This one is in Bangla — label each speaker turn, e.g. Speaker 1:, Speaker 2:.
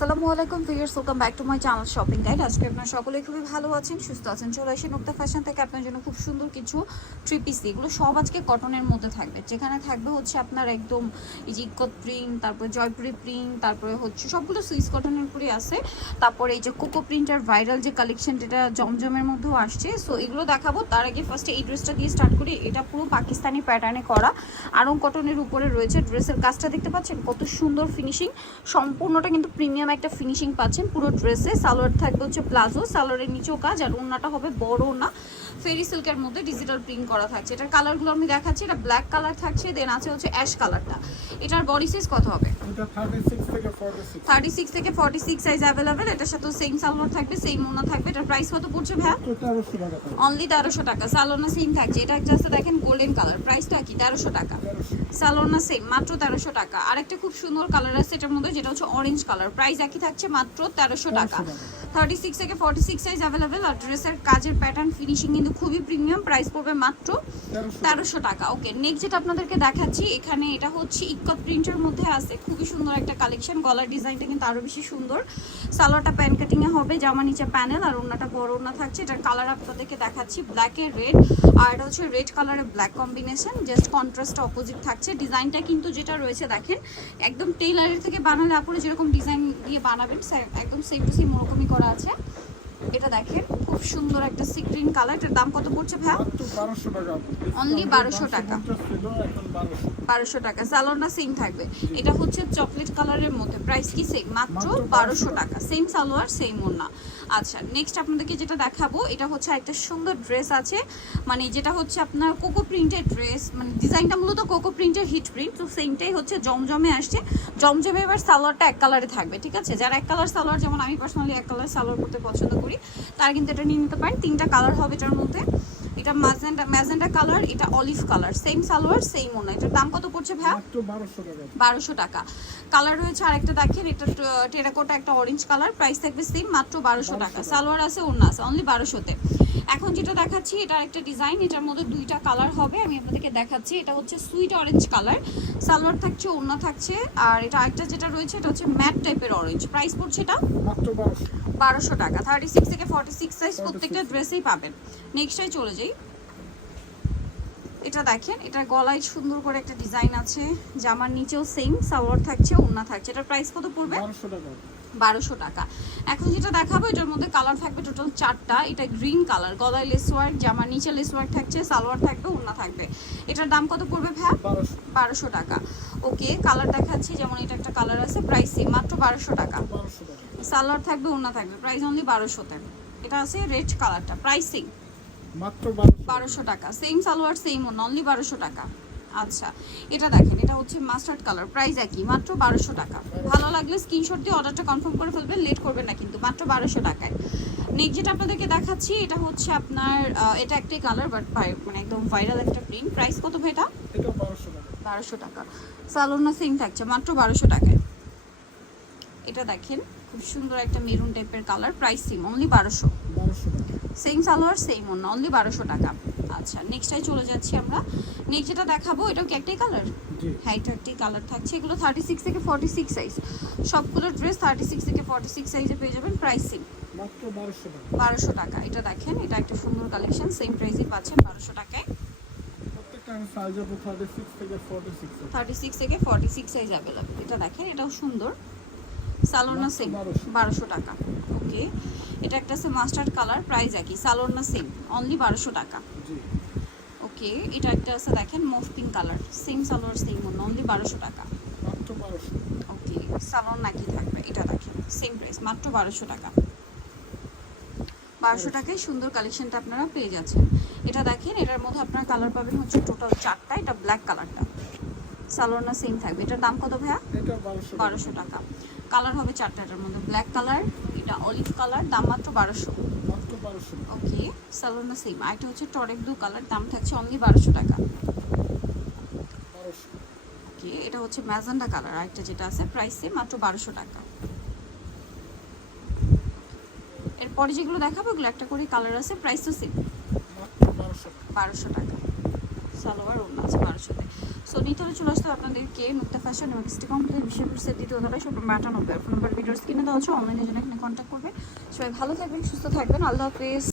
Speaker 1: আসসালামু আলাইকুম viewers welcome back to my channel shopping guide আজকে আপনারা সকলেই খুবই ভালো আছেন, সুস্থ আছেন। চলে আসেন উক্তা ফ্যাশন থেকে। আপনার জন্য খুব সুন্দর কিছু থ্রি পিস এগুলো সব আজকে কটনের মধ্যে থাকবে। যেখানে থাকবে হচ্ছে আপনার একদম ইকত প্রিন্ট তারপরে জয়পুরি প্রিন্ট তারপরে হচ্ছে সবগুলো সুইস কটনের উপরেই আছে। তারপরে এই যে কোকো প্রিন্টার ভাইরাল যে কালেকশন যেটা জমজমের মধ্যেও আসছে। সো এগুলো দেখাবো। তার আগে ফার্স্টে এই ড্রেসটা দিয়ে স্টার্ট করি। এটা পুরো পাকিস্তানি প্যাটার্নে করা। আরং কটনের উপরে রয়েছে ড্রেসের কাজটা দেখতে পাচ্ছেন? কত সুন্দর ফিনিশিং সম্পূর্ণটা কিন্তু প্রিমিয়াম একটা ফিনিশিং পাচ্ছেন পুরো ড্রেসে সালোয়ার থাকবে হচ্ছে প্লাজো সালোয়ারের নিচেও কাজ আর ওড়নাটা হবে বড় না ফেরি সিল্কের মধ্যে ডিজিটাল প্রিন্ট করা থাকছে। এটার কালারগুলো আমি দেখাচ্ছি এটা ব্ল্যাক কালার থাকছে দেন আছে হচ্ছে অ্যাশ কালারটা এটার বডি সাইজ কত হবে?
Speaker 2: এটা 36 থেকে 46
Speaker 1: থার্টি সিক্স থেকে ফর্টি সিক্স সাইজ অ্যাভেলেবেল এটার সাথে সেম সালোয়ার থাকবে সেম ওনা থাকবে। এটার প্রাইস কত পড়ছে ভ্যা
Speaker 2: তো 1300 টাকা পাবে
Speaker 1: অনলি তেরোশো টাকা। সালোনা সেম থাকছে। এটা জাস্ট দেখেন গোল্ডেন কালার প্রাইসটা কি? তেরোশো টাকা। সালোনা সেম মাত্র তেরোশো টাকা। আরেকটা খুব সুন্দর কালার আছে এটার মধ্যে যেটা হচ্ছে অরেঞ্জ কালার প্রাইস একই থাকছে মাত্র তেরোশো টাকা। থার্টি সিক্স থেকে ফর্টি সিক্স সাইজ অ্যাভেলেবেল আর ড্রেসের কাজের প্যাটার্ন ফিনিশিং কিন্তু খুবই প্রিমিয়াম প্রাইস পড়বে মাত্র তেরোশো টাকা। ওকে নেক্সট যেটা আপনাদেরকে দেখাচ্ছি এখানে এটা হচ্ছে ইকত প্রিন্টের মধ্যে আছে। খুবই সুন্দর একটা কালেকশন গলার ডিজাইনটা কিন্তু আরও বেশি সুন্দর। সালোয়ারটা প্যান কাটিংয়ে হবে জামা নিচে প্যানেল আর ওনাটা বড় ওনা থাকছে। এটার কালার আপনাদেরকে দেখাচ্ছি ব্ল্যাক রেড আর এটা হচ্ছে রেড কালারের black combination just contrast opposite থাকছে। ডিজাইনটা কিন্তু যেটা রয়েছে দেখেন একদম টেইলারের থেকে বানালে আপনি যেরকম ডিজাইন দিয়ে বানাবেন। একদম সেম টু সেম ওরকমই করা আছে। এটা দেখেন খুব সুন্দর একটা সি গ্রিন কালার এটার দাম কত পড়ছে ভাই
Speaker 2: 1200 টাকা
Speaker 1: Only 1200 টাকা।
Speaker 2: 550 ছিল এখন 1200
Speaker 1: বারোশো টাকা। সালোয়ারটা সেম থাকবে। এটা হচ্ছে চকলেট কালারের মধ্যে। প্রাইস কি সেম মাত্র বারোশো টাকা। সেম সালোয়ার সেম ওড়না। আচ্ছা নেক্সট আপনাদেরকে যেটা দেখাবো এটা হচ্ছে একটা সুন্দর ড্রেস আছে। মানে যেটা হচ্ছে আপনার কোকো প্রিন্টের ড্রেস মানে ডিজাইনটা মূলত কোকো প্রিন্টের হিট প্রিন্ট তো সেমটাই হচ্ছে জমজমে আসছে। জমজমে এবার সালোয়ারটা এক কালারে থাকবে ঠিক আছে? যারা এক কালার সালোয়ার যেমন আমি পার্সোনালি এক কালার সালোয়ার করতে পছন্দ করি তারা কিন্তু এটা নিয়ে নিতে পারেন। তিনটা কালার হবে এটার মধ্যে। এটা ম্যাজেন্ডা ম্যাজেন্ডা কালার এটা olive colour same salwar same ওনা এটার দাম কত পড়ছে ভাইয়া?
Speaker 2: মাত্র 1200 টাকা।
Speaker 1: বারোশো টাকা। কালার রয়েছে আরেকটা দেখেন। এটা টেরাকোটা একটা অরেঞ্জ কালার প্রাইস থাকবে সেম মাত্র বারোশো টাকা। সালোয়ার আছে ওনা আছে অনলি বারোশোতে। এখন যেটা দেখাচ্ছি এটা একটা ডিজাইন এটার মধ্যে দুইটা কালার হবে। আমি আপনাদেরকে দেখাচ্ছি এটা হচ্ছে সুইট অরেঞ্জ কালার সালোয়ার থাকছে ওড়না থাকছে আর এটা আরেকটা যেটা রয়েছে এটা হচ্ছে ম্যাট টাইপের অরেঞ্জ প্রাইস পড়ছে এটা
Speaker 2: মাত্র 1200
Speaker 1: বারোশো টাকা। থার্টি সিক্স থেকে ফর্টি সিক্স সাইজ প্রত্যেকটা ড্রেসেই পাবেন। নেক্সটাই চলে যাই। এটা দেখেন এটা গলায় সুন্দর করে একটা ডিজাইন আছে। জামার নিচেও সেম সালোয়ার থাকছে ওড়না থাকছে। এটার প্রাইস কত পড়বে?
Speaker 2: 1200 টাকা।
Speaker 1: বারোশো টাকা। এখন যেটা দেখাবো এটার মধ্যে কালার থাকবে টোটাল চারটা। এটা গ্রিন কালার গদায় লেস ওয়ার্ক জামার নিচে লেস ওয়ার্ক থাকছে সালোয়ার থাকবে ওড়না থাকবে। এটার দাম কত পড়বে ভ্যা বারোশো। টাকা। ওকে কালার দেখাচ্ছি যেমন এটা একটা কালার আছে প্রাইস সেম মাত্র বারোশো টাকা। সালোয়ার থাকবে ওড়না থাকবে প্রাইস অনলি বারোশোতে। এটা আছে রেড কালারটা প্রাইসিং
Speaker 2: মাত্র
Speaker 1: বারোশো টাকা। সেম সালোয়ার সেম ওড়না অনলি বারোশো টাকা। আচ্ছা এটা দেখেন এটা হচ্ছে মাস্টার্ড কালার প্রাইস একই মাত্র বারোশো টাকা। ভালো লাগলে স্ক্রিনশট দিয়ে অর্ডারটা কনফার্ম করে ফেলবেন লেট করবেন না কিন্তু মাত্র বারোশো টাকায়। নেক্সট যেটা আপনাদেরকে দেখাচ্ছি এটা হচ্ছে আপনার এটা একটাই কালার বাট মানে একদম ভাইরাল একটা প্রিন্ট প্রাইস কত ভাই এটা?
Speaker 2: এটা 1200 টাকা।
Speaker 1: বারোশো টাকা। সালোনা সেম থাকছে মাত্র বারোশো টাকায়। এটা দেখেন খুব সুন্দর একটা মেরুন টাইপের কালার প্রাইস সেম অনলি বারোশো। সেম সালোয়ার সেম অন্য অনলি বারোশো টাকা। আচ্ছা নেক্সটাই চলে যাচ্ছি আমরা। নেক্সট যেটা দেখাবো এটাও কি একটাই কালার হ্যাঁ এটা একটাই কালার থাকছে। এগুলো থার্টি সিক্স থেকে ফর্টি সিক্স সাইজ সবগুলো ড্রেস থার্টি সিক্স থেকে ফর্টি সিক্স সাইজে পেয়ে যাবেন প্রাইস সেম
Speaker 2: মাত্র 1200 টাকা।
Speaker 1: বারোশো টাকা। এটা দেখেন এটা একটা সুন্দর কালেকশন সেম প্রাইসই পাচ্ছেন বারোশো টাকায়।
Speaker 2: প্রত্যেকটা সাইজ হবে 36 থেকে 46
Speaker 1: থার্টি সিক্স থেকে ফর্টি সিক্স সাইজ অ্যাভেলেবেল এটা দেখেন এটাও সুন্দর। সালোনা সেম বারোশো। টাকা। ওকে এটা একটা আছে মাস্টার্ড কালার প্রাইস একই সালোনা সেম অনলি বারোশো টাকা। ওকে এটা একটা আছে দেখেন মফ pink colour same salwar same only বারোশো টাকা। ওকে সালোয়ার নাকি থাকবে এটা দেখেন সেম প্রাইস মাত্র বারোশো টাকা। বারোশো টাকায় সুন্দর কালেকশনটা আপনারা পেয়ে যাচ্ছেন। এটা দেখেন এটার মধ্যে আপনারা কালার পাবেন হচ্ছে টোটাল চারটা এটা ব্ল্যাক কালারটা সালোয়ার না সেম থাকবে এটার দাম কত ভাইয়া? বারোশো টাকা। কালার হবে চারটাটার মধ্যে ব্ল্যাক কালার এটা অলিভ কালার দাম মাত্র বারোশো।
Speaker 2: মাত্র 1200
Speaker 1: ওকে সালোয়ার সেম আর এটা হচ্ছে টরেক ব্লু কালার দাম থাকছে অনলি বারোশো টাকা। ওকে এটা হচ্ছে ম্যাজেন্ডা কালার আরেকটা যেটা আছে প্রাইসে মাত্র বারোশো টাকা। এরপরে যেগুলো দেখাবো ওগুলো একটা করে কালার আছে প্রাইস তো সেম
Speaker 2: মাত্র 1200
Speaker 1: বারোশো টাকা। সালোয়ার ওড়না আছে বারোশোতে। সো নিতে হলে চলে আসতে আপনাদেরকে মুক্তা ফ্যাশন এবং স্টি কমপ্লিট বিশ্বপুর সেট দ্বিতীয় তলায় সব নব্বই ফোন নাম্বার ভিডিওস কিনে দেওয়া হচ্ছে অনলাইনে জন্য এখানে কন্ট্যাক্ট করবে। সবাই ভালো থাকবেন, সুস্থ থাকবেন। আল্লাহ হাফেজ।